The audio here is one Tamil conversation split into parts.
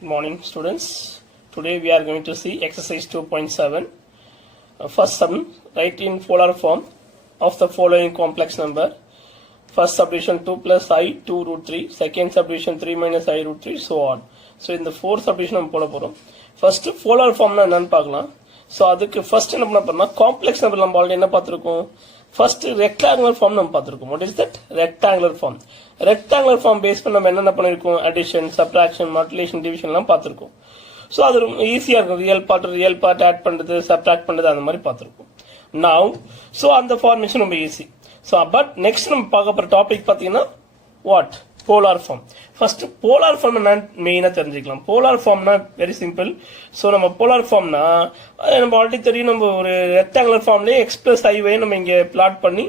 Good morning, students. Today we are going to see exercise 2.7. First sum, write in polar form of the following complex number. First subdivision 2 plus I 2 root 3. Second subdivision 3 minus I root 3, so on. So in the fourth subdivision நம்ம போட போறோம். First polar form என்னன்னு பார்க்கலாம். So அதுக்கு first என்ன பண்ண போறோம்னா complex number நம்ம ஆல்ரெடி என்ன பார்த்திருக்கோம். First rectangular form நம்ம பார்த்திருக்கோம். What is that? Rectangular form. Rectangular form base பண்ணி நம்ம என்ன பண்ணிருக்கோம்? Addition, subtraction, multiplication, division எல்லாம் பார்த்திருக்கோம். So அது ஈஸியா இருக்கும். ரியல் பார்ட் ஆட் பண்றது, சப்ட்ராக்ட் பண்றது அந்த மாதிரி பார்த்திருக்கோம். Now so அந்த formation ரொம்ப ஈஸி. So but next நம்ம பார்க்க போற டாபிக் பாத்தீங்கன்னா what? Polar form. First polar form மெயினா தெரிஞ்சுக்கலாம். Polar formனா very simple. So நம்ம polar formனா நம்ம ஆல்ரெடி தெரியும், நம்ம ஒரு ரெக்டாங்குலர் ஃபார்ம்லயே x plus iy நம்ம இங்க பிளாட் பண்ணி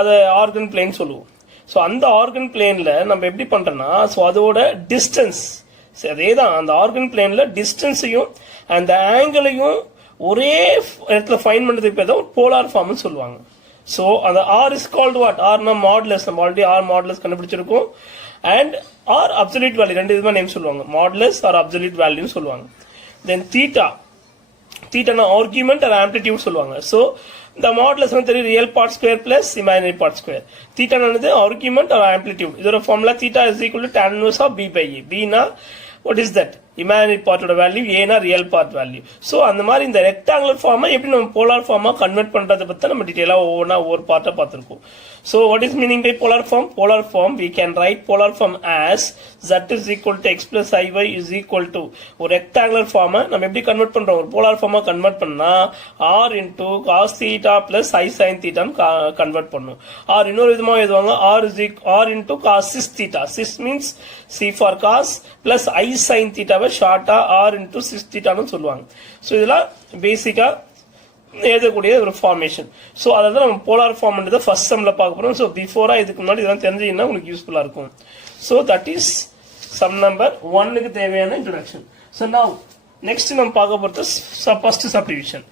அதை ஆர்கன் பிளேன் சொல்லுவோம். ஸோ அந்த ஆர்கன் பிளேன்ல நம்ம எப்படி பண்றோம்னா, ஸோ அதோட டிஸ்டன்ஸ் அதே தான், அந்த ஆர்கன் பிளேன்ல டிஸ்டன்ஸையும் அந்த ஆங்கிளையும் ஒரே இடத்துல ஃபைண்ட் பண்றதுக்கு பேர் தான் போலார் ஃபார்ம்னு சொல்லுவாங்க. ஸோ அந்த ஆர் இஸ் கால்டு வாட்? ஆர்னா மாடுலஸ். நம்ம ஆல்ரெடி ஆர் மாடுலஸ் கண்டுபிடிச்சிருக்கோம். அண்ட் ஆர் அப்சல்யூட் வேல்யூ, ரெண்டு விதமா நேம் சொல்லுவாங்க, மாடுலஸ் ஆர் அப்சல்யூட் வேல்யூன்னு சொல்லுவாங்க. தென் தீட்டானா ஆர்குமெண்ட் ஆர் ஆம்ப்ளிடியூட் சொல்லுவாங்க. ஸோ இந்த மாடுலஸ் தெரியும், real part square plus imaginary part square. தீட்டானது ஆர்குமெண்ட் ஆர் ஆம்ப்ளிடியூட். இதோட formula theta is equal to tan inverse of b by a. bனா what is that? இமேஜினரி பார்ட்டோட வேல்யூ, ஏனா ரியல் பார்ட் வேல்யூ. ஸோ அந்த மாதிரி இந்த ரெக்டாங்குலர் ஃபார்மை எப்படி நம்ம போலார் ஃபார்மா கன்வெர்ட் பண்றதை பத்தி நம்ம டீடைலா ஒவ்வொரு பார்ட்டா பார்த்திருக்கோம். So what is meaning by polar form? Polar form we can write polar form as z is equal to x plus iy is equal to ஒரு rectangular form நம்ம எப்படி கன்வெர்ட் பண்றோம்? ஒரு polar form கன்வெர்ட் பண்ணா r into cos theta plus i sin theta convert பண்ணும். r இன்னொரு விதமா எழுதுவாங்க, r into cos 6 theta. 6 means c for cos plus i sin theta வை ஷார்ட்டா r into 6 theta னு சொல்லுவாங்க. சோ இதெல்லாம் பேசிக்கா எழுதக்கூடிய ஒரு ஃபார்மேஷன். ஸோ அதை தான் நம்ம போலார் ஃபார்ம் ஃபர்ஸ்ட் சம்ல பார்க்க போறோம். ஸோ பிஃபோரா இதுக்கு முன்னாடி இதெல்லாம் தெரிஞ்சீங்கன்னா உங்களுக்கு யூஸ்ஃபுல்லா இருக்கும். So that is sum number 1க்கு தேவையான இன்ட்ரோடக்ஷன். ஸோ நவ் நெக்ஸ்ட் நம்ம பார்க்க போறது ஃபர்ஸ்ட் சப்டிவிஷன்.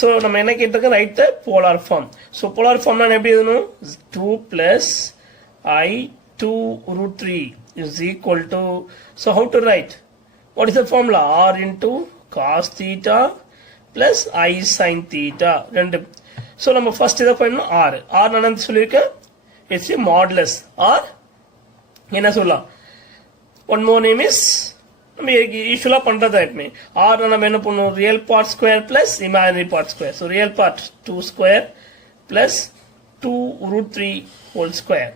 ஸோ நம்ம என்ன கேட்டிருக்கோம்? Write the polar form. So polar ஃபார்ம்னா எப்படி எழுதணும்? 2 plus I 2 root 3 is equal to, so how to write? What is the formula? R into cos theta plus I sin theta. ரெண்டு. ஸோ நம்ம ஃபர்ஸ்ட் இதை பண்ணணும் ஆர். ஆர் நான் சொல்லியிருக்கேன், இட்ஸ் ஏ மாடுலஸ். ஆர் என்ன சொல்லலாம்? ஒன் மோர் நேம் இஸ் நம்ம யூஸ்வலா பண்றதா எப்பவுமே ஆர் நம்ம என்ன பண்ணுவோம்? Real part square plus imaginary part square. So real part 2 square plus 2 root 3 whole square.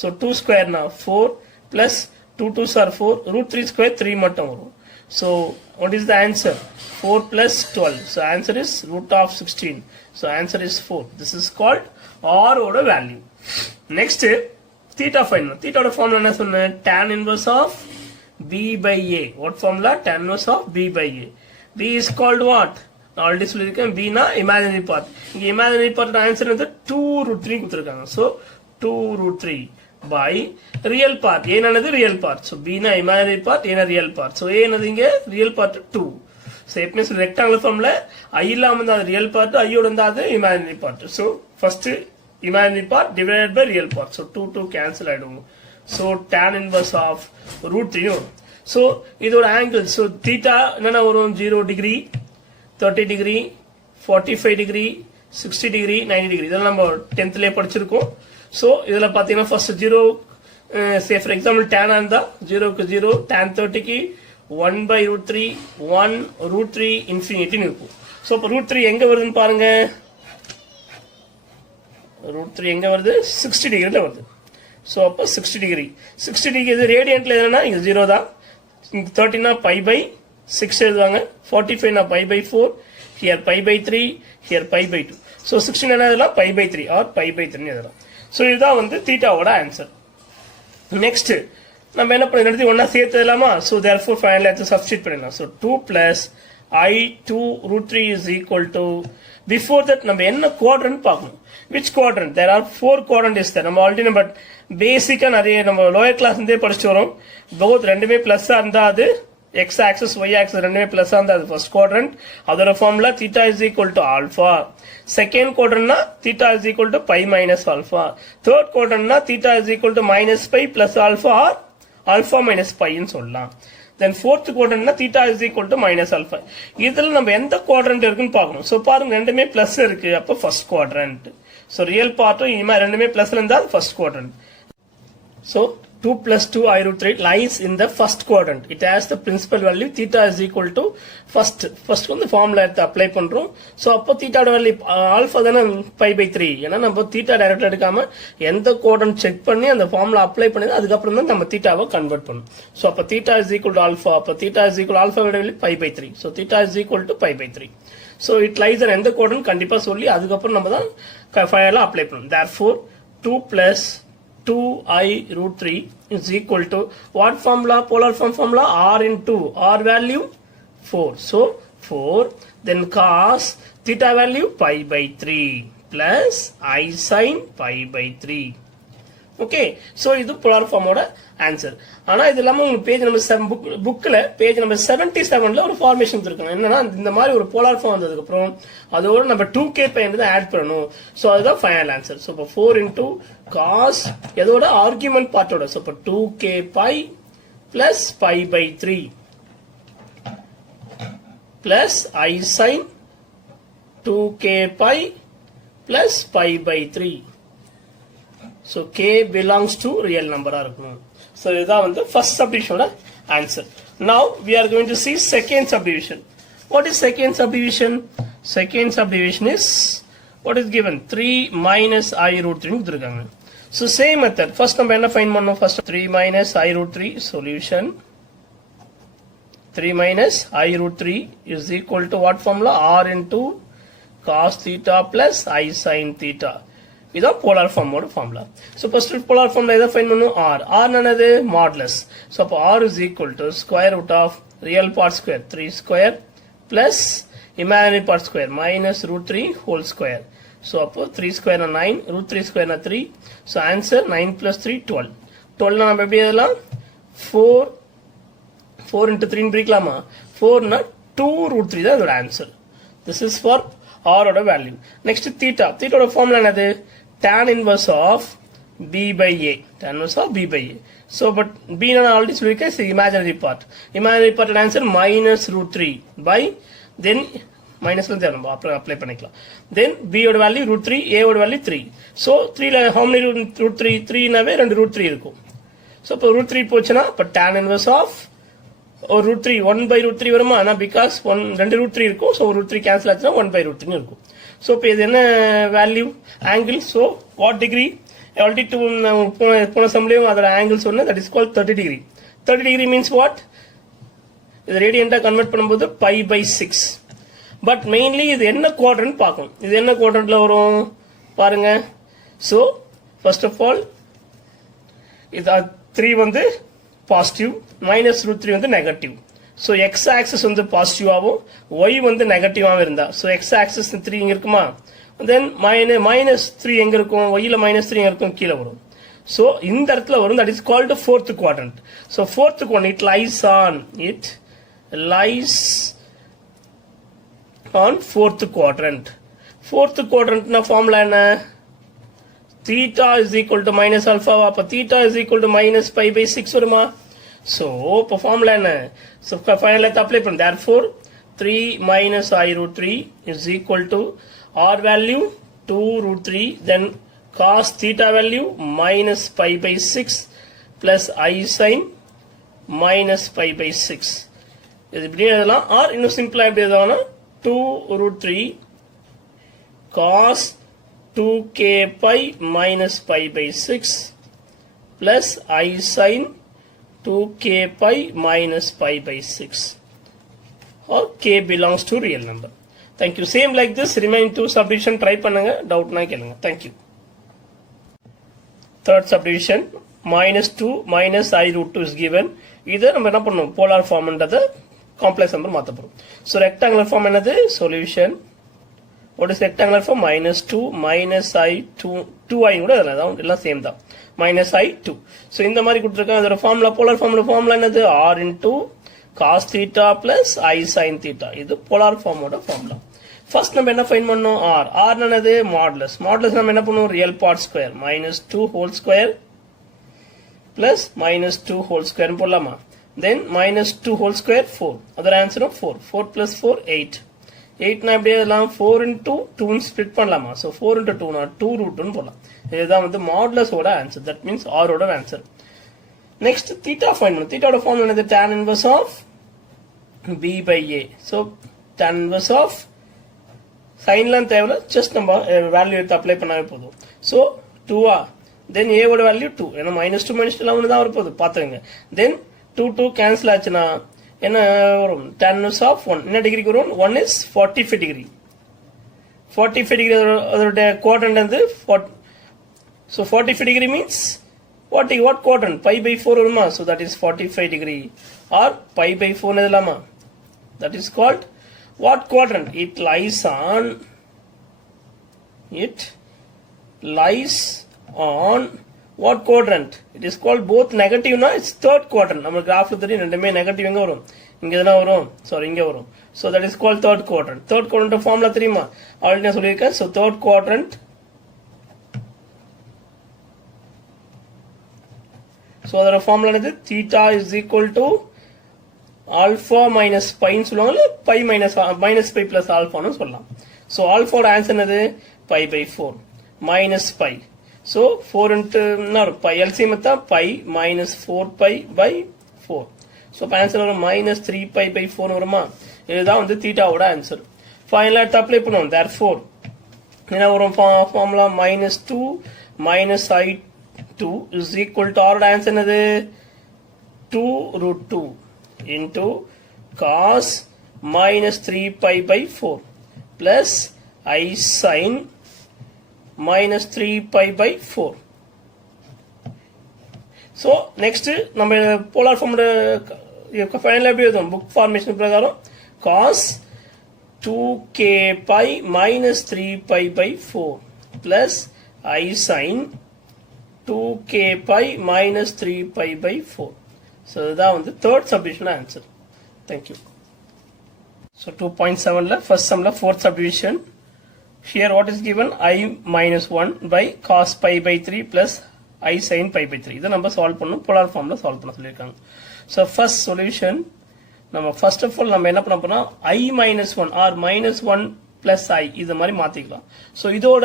So 2 ஸ்கொயர்னா 4 plus 2 2s are 4, root 3 square 3 மட்டும் வரும். So what is the answer? 4 plus 12. So answer is root of 16. So answer is 4. This is called R oda value. Next theta find. Theta oda formula என்ன சொன்னேன்? tan inverse of b by a. What formula? Tan inverse of b by a. b is called what? Already சொல்லியிருக்கேன், b னா imaginary part. இங்க imaginary part ஆன்சர் வந்து 2 root 3 கொடுத்திருக்காங்க. So 2 root 3 by real part. A என்னது real part. So b na imaginary part, A na real part. So A என்னது இங்க real part 2. So எப்பவுமே rectangular formல I இல்லாம இருந்தா அது real part, I யோட இருந்தா அது imaginary part. So first imaginary part divided by real part. So 2 cancel ஆயிடும். So tan inverse of root 3 வரும். So இதோட angle, so theta என்னன்னா வரும்? 0 degree, 30 degree, 45 degree, 60 degree, 90 degree. இதெல்லாம் நம்ம 10thலயே படிச்சிருக்கோம். ஸோ இதில் பார்த்தீங்கன்னா ஃபர்ஸ்ட் 0, சே ஃபார் எக்ஸாம்பிள் டேனா இருந்தா 0க்கு 0, tan 30க்கு 1 by root 3, 1 root 3 இன்ஃபினிட்டின்னு இருக்கும். ஸோ இப்போ root 3 எங்க வருதுன்னு பாருங்க. root 3 எங்க வருது? 60 டிகிரில வருது. ஸோ அப்போ 60 டிகிரி இது ரேடியன்ட்ல எதுனா இங்க 0 தான். 30னா பை பை 6 எழுதுவாங்க, 45னா pi by 4, here pi by 3, here pi by 2. So 16 என்ன எழுதலாம்? Pi by 3 or pi by 3 எழுதலாம். ஸோ இதுதான் வந்து தீட்டாவோட ஆன்சர். நெக்ஸ்ட் நம்ம என்ன பண்ணி ஒன்னா சேர்த்து எழுதலாமா? So therefore final answer substitute பண்ணிடலாம். So 2 plus I 2 root 3 is equal to, before that நம்ம என்ன குவாட்ரண்ட் பார்க்கணும். which quadrant? there are 4 quadrant is there. நம்ம ஆல்ரெடி நம்ம பேசிக்கா நிறைய நம்ம லோயர் கிளாஸ் இருந்தே படிச்சு வரோம். போத் ரெண்டுமே பிளஸ்ஸா இருந்தா அது x axis y axis ரெண்டுமே பிளஸ் இருந்தா அது ஃபர்ஸ்ட் குவாட்ரண்ட். அதோட formula theta is equal to alpha. Second குவாட்ரண்ட்னா theta is equal to pi minus alpha. Third குவாட்ரண்ட்னா theta is equal to minus pi plus alpha or alpha minus pi ன்னு சொல்லலாம். then fourth quadrant theta is equal to minus alpha. இதில் நம்ம எந்த quadrant இருக்குன்னு பார்க்கணும். So பாருங்க ரெண்டுமே plus இருக்கு, அப்போ first quadrant. So real part ரெண்டுமே plus இருந்தால் first quadrant. So 2 plus 2 I root 3 lies in the first quadrant. It has the principal value theta is equal to first வந்து formula எடுத்து apply பண்றோம். So அப்போ theta value alpha தானே pi by 3. ஏன்னா நம்ம theta direct எடுக்காம எந்த quadrant check பண்ணி அந்த formula apply பண்ணி அதுக்கப்புறம் தான் நம்ம thetaவை convert பண்ணணும். So அப்போ theta is equal to alpha. அப்போ theta is equal to alpha value pi by 3. So theta is equal to pi by 3. So it lies in எந்த quadrant கண்டிப்பா சொல்லி அதுக்கப்புறம் நம்ம தான் ஃபைனலா apply பண்ணணும். Therefore 2 plus 2I root 3 is equal to what formula? Polar form formula r into r value 4. So 4 then cos theta value pi by 3 plus I sin pi by 3. Okay, so இது polar form ஓட ஆன்சர். ஆனா இது இல்லாம உங்களுக்கு பேஜ் நம்பர் 7 புக்ல பேஜ் நம்பர் 77ல ஒரு ஃபார்மேஷன் இருக்கு. என்னன்னா இந்த மாதிரி ஒரு போலார் ஃபார்ம் வந்ததுக்கு அப்புறம் அதோட நம்ம 2k பை வந்து ஆட் பண்ணணும். சோ அதுதான் ஃபைனல் ஆன்சர். சோ இப்போ 4 into cos எதோட ஆர்குமென்ட் பார்ட்டோட. சோ இப்போ 2k pi plus pi by 3 plus I sin 2k pi plus pi by 3. So k belongs to real number ஆ இருக்கணும். So இதுதான் வந்து first subdivision answer. Now we are going to see second subdivision. What is second subdivision? Second subdivision is what is given 3 minus I root 3 கொடுத்திருக்காங்க. So same method. First நம்ம என்ன find பண்ணோம்? First 3 minus I root 3 solution. 3 minus I root 3 is equal to what formula? R into cos theta plus I sin theta. இதான் போலார் ஃபார்மோட formula. So first polar formula எதை ஃபைண்ட் பண்ணும்? ஆர். ஆர் என்னது? மாடுலஸ். ஸோ அப்போ R is equal to square root of real part square 3 square plus imaginary part square minus root 3 whole square. So அப்போ 3 square 9 root 3 square 3. So answer 9 plus 3 12. 12 நம்ம எப்படி எழுதலாம்? 4 into 3 பிரிக்கலாமா? 4 2 root 3 தான் இதோட answer. This is for R ஓட வேல்யூ. Next theta. தீட்டாவோட ஃபார்முலா என்னது? tan inverse of b by a. tan inverse of b by a. So but b நான் ஆல்ரெடி சொல்லிருக்கேன், is imaginary part. Imaginary part answer minus root 3 by then minus வந்து நம்ம அப்ளை பண்ணிக்கலாம். Then b ஓட வேல்யூ root 3, a ஓட வேல்யூ 3. So 3 ல how many root 3? 3 னாவே 2 root 3 இருக்கும். So இப்போ root 3 போச்சுனா அப்ப tan inverse of or root 3 1 by root 3 வருமா? ஆனா because 2 root 3 இருக்கும். So root 3 cancel ஆச்சுனா 1 by root 3 இருக்கும். So இப்போ இது என்ன value? Angle. So what degree? already போன சம்லயும் அதோட ஆங்கிள் சொன்ன, that is called 30 degree. 30 degree means what? இது ரேடியன்ட்டா கன்வெர்ட் பண்ணும்போது pi by 6. பட் மெயின்லி இது என்ன குவாட்ரண்ட் பார்க்கணும். இது என்ன குவாட்ரண்ட்ல வரும் பாருங்க. So first of all இது 3 வந்து பாசிட்டிவ், மைனஸ் ரூட் 3 வந்து நெகட்டிவ். ஸோ எக்ஸ் ஆக்சஸ் வந்து பாசிட்டிவாகவும் ஒய் வந்து நெகட்டிவாகவும் இருந்தா, ஸோ எக்ஸ் ஆக்சஸ் 3 இங்க இருக்குமா, தென் மைனஸ் 3 எங்க இருக்கும், ஒய்ல மைனஸ் 3 எங்க இருக்கும், கீழே வரும். ஸோ இந்த இடத்துல வரும், that is called fourth quadrant. So fourth quadrant it lies on fourth quadrant. Fourth குவாட்ரண்ட்னா ஃபார்முலா என்ன? theta is equal to minus alpha. அப்ப theta is equal to minus pi by 6 வருமா? So இப்போ ஃபார்முலா என்ன? So ஃபைனலா அப்ளை பண்ணு. Therefore 3 minus I root 3 is equal to R value 2 root 3 then cos theta value minus pi by 6 plus I sin minus pi by 6. இது இப்படி எழுதலாம். ஆர் இன்னும் சிம்பிளா எப்படி எழுதலாம்னா 2 root 3 cos 2k pi minus pi by 6 plus I sin 2k pi minus pi by 6 or k belongs to real number. Thank you. Same like this remaining two subdivision try பண்ணுங்க, doubt na கேளுங்க. Thank you. Third subdivision minus 2 minus I root 2 is given. இதை நம்ம என்ன பண்ணணும், polar form ன்றத complex number மாத்த போறோம். So rectangular form என்னது? Solution. What is rectangular form? minus 2 minus I 2i கூட எல்லாம் சேம் தான், minus I 2. So இந்த மாதிரி கொடுத்திருக்காங்க. அதோட ஃபார்முலா போலார் ஃபார்முலா என்னது? R into cos theta plus I sin theta. இது போலார் ஃபார்மோட ஃபார்முலா. ஃபர்ஸ்ட் நம்ம என்ன ஃபைண்ட் பண்ணோம்? R. R என்னது? மாடுலஸ். மாடுலஸ் நம்ம என்ன பண்ணுவோம்? Real part square minus 2 whole square plus minus 2 whole square போடலாமா? then minus 2 whole square 4. Other answer of 4. 4 plus 4 8. 8 na எப்படி எழுதலாம் 4 into 2 ன்னு ஸ்ப்ளிட் பண்ணலாமா so 4 into 2 னா 2 root ன்னு போடலாம் இதுதான் வந்து மாடுலஸ் ஓட ஆன்சர் that means r ஓட ஆன்சர் next theta find பண்ணனும் theta ஓட ஃபார்முலா என்னது tan inverse of b by a so tan inverse of sin லாம் தேவையில்ல just நம்ம வேல்யூ எடுத்து அப்ளை பண்ணாவே போதும் so 2 then a ஓட வேல்யூ 2 ஏன்னா -2 -2 லாம் தான் வரப்போகுது பாத்துங்க then 2 cancel ஆச்சுனா என்ன வரும் tan inverse of 1 என்ன டிகிரிக்கு வரும் 1 is 45 degree 45 degree அதோட quadrant வந்து so 45 degree means what quadrant pi by 4 வருமா so that is 45 degree or pi by 4 எழுதலாமா that is called what quadrant it lies on what quadrant it is called both negative na it's third quadrant நம்ம கிராஃப்ல தெரியும் ரெண்டுமே நெகட்டிவ் எங்க வரும் இங்க தான வரும் சாரி இங்க வரும் so that is called third quadrant formula தெரியுமா ஆல்ரெடி நான் சொல்லிருக்கேன் so third quadrant so அதோட ஃபார்முலா என்னது theta is equal to alpha minus pi ன்னு சொல்லுவாங்க pi minus pi plus alpha ன்னு சொல்லலாம் so alpha ஓட ஆன்சர் என்னது pi by 4 minus pi so 4 into pi LCM மத்தா pi minus 4 pi by 4 so answer வரும் minus 3 pi by 4 வருமா இதுதான் வந்து theta ஓட ஆன்சர் ஃபைனலா அப்ளை பண்ணுவோம் therefore என்ன வரும் formula -2 minus i2 is equal to our answer என்னது 2 root 2 into cos minus 3 pi by 4 plus I sin minus 3 pi by 4 so next நம்ம polar form ஃபைனல் எப்படி எழுதுவோம் book formation பிரகாரம் cos 2k pi minus 3 pi by 4 plus I sin 2k pi minus 3 pi by 4 so that வந்து third subdivision answer thank you so 2.7 la first sum la fourth subdivision here what is given I minus 1 by cos pi by 3 plus I sin pi by 3 இதை நம்ம சால்வ் பண்ணணும் polar formல சால்வ் பண்ண சொல்லிருக்காங்க so first solution நம்ம first of all நம்ம என்ன பண்ண போறோம் I minus 1 or minus 1 plus I இது மாதிரி மாத்திக்கலாம் so இதோட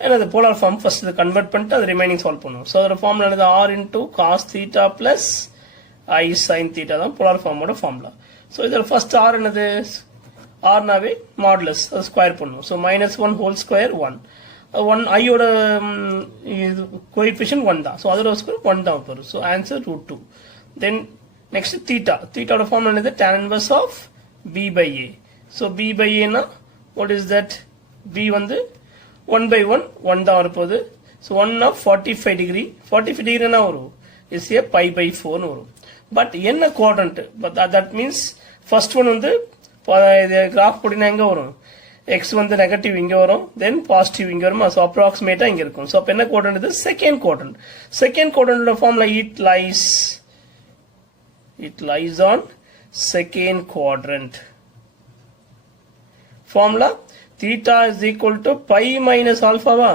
என்னது polar form first இது கன்வர்ட் பண்ணிட்டு அது ரிமைனிங் சால்வ் பண்ணுவோம் so அதோட ஃபார்முலா என்னது r into cos theta plus I sin theta தான் polar form ஓட ஃபார்முலா so இதோட first r என்னது r நாவே மாடுலஸ் அது ஸ்கொயர் பண்ணுவோம் so -1 whole square 1 I ஓட கோஎஃபிஷியன்ட் 1 தான் so அதோட ஸ்கொயர் 1 தான் வரும் so answer √2 then next theta ஓட ஃபார்முலா என்னது tan inverse of b by a so b by a னா what is that b வந்து 1 by 1 தான் வரப்போகுது so 1 of 45 degree 45 degree என்ன வரும் is a pi by 4 னு வரும் but என்ன quadrant but that means first one வந்து இது கிராஃப் போடினா எங்க வரும் x வந்து நெகட்டிவ் இங்க வரும் then பாசிட்டிவ் இங்க வருமா so approximately இங்க இருக்கும் so அப்ப என்ன quadrant இது second quadrant ஓட formula it lies on second quadrant formula theta is equal to pi minus alpha வா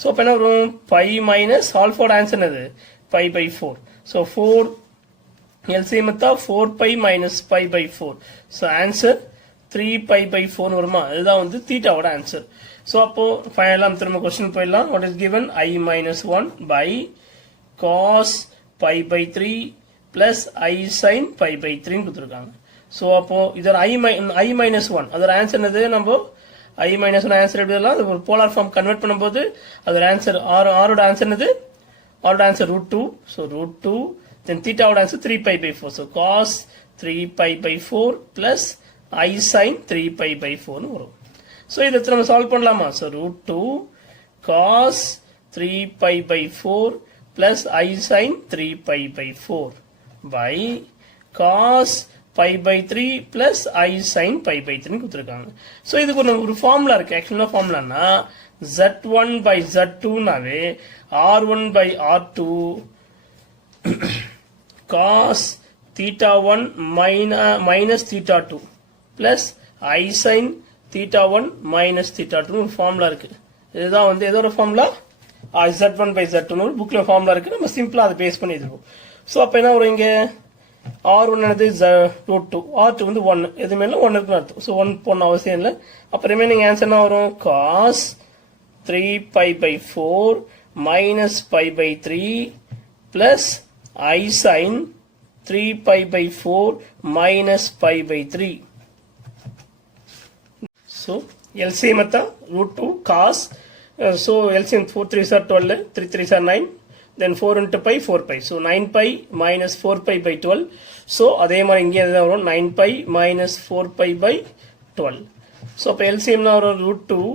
so அப்ப என்ன வரும் pi minus alpha ஓட ஆன்சர் என்னது pi by 4 so 4 LCM மத்தா 4 pi minus pi by 4 so answer 3 pi by 4 வருமா இதுதான் வந்து theta ஓட ஆன்சர் so அப்போ ஃபைனலா நம்ம திரும்ப क्वेश्चन போயிடலாம் what is given I minus 1 by cos pi by 3 plus I sin pi by 3 ன்னு கொடுத்திருக்காங்க so அப்போ இதோட I minus 1 அதோட ஆன்சர் என்னது நம்ம I minus 1 ஆன்சர் எப்படி எழுதலாம் ஒரு போலார் ஃபார்ம் கன்வர்ட் பண்ணும்போது அதோட ஆன்சர் r ஓட ஆன்சர் என்னது r ஓட answer √2 so √2 then theta would answer 3 pi by 4 so cos 3 pi by 4 plus I sin 3 pi by 4 னு வரும் so இத நம்ம சால்வ் பண்ணலாமா so √2 cos 3 pi by 4 plus I sin 3 pi by 4 by cos pi by 3 plus I sin pi by 3 னு கொடுத்திருக்காங்க so இதுக்கு ஒரு ஃபார்முலா இருக்கு ஆக்சுவலா ஃபார்முலானா z1 by z2 நாவே r1 by r2 cos theta 1 minus theta 2 plus I sin theta 1 minus theta 2 ஒரு ஃபார்முலா இருக்கு இதுதான் வந்து ஏதோ ஒரு ஃபார்முலா z1 by z2 னு புக்ல ஃபார்முலா இருக்கு நம்ம சிம்பிளா அதை பேஸ் பண்ணி எழுதுவோம் சோ அப்ப என்ன வரும் இங்க R1 என்னது ரூட் 2, R2 வந்து 1, எதுவுமே இல்லை 1 இருக்குன்னு அர்த்தம். ஸோ 1 போடணும் அவசியம் இல்லை. அப்போ ரிமைனிங் ஆன்சர் என்ன வரும்? Cos 3π/4 minus π/3 plus I sin 3π/4 minus π/3. So LCM at root 2 cos. So LCM 4 3s are 12, 3 3s are 9. Then 4 into pi 4 pi. So 9 pi minus 4 pi by 12. So அதே மாதிரி இங்கே எதாவது வரும் 9 pi minus 4 pi by 12. So அப்போ LCM na வரும் root 2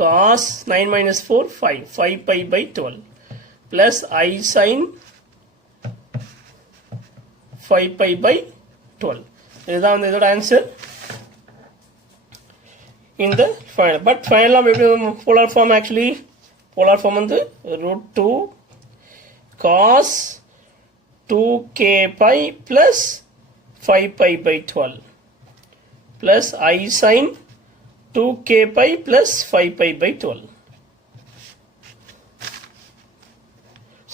cos 9 minus 4 5 pi by 12 plus I sin 5 pi by 12. இதுதான் வந்து இதோட answer in the final. But final polar form actually polar form வந்து root 2 cos 2k pi plus 5 pi by 12 plus I sin 2k pi plus 5 pi by 12.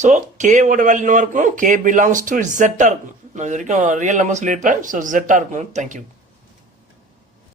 So k ஓட வேல்யூ என்ன இருக்கும்? K belongs to z இருக்கும். நான் இது வரைக்கும் ரியல் நம்பர் சொல்லியிருப்பேன். ஸோ z இருக்கும். தேங்க்யூ.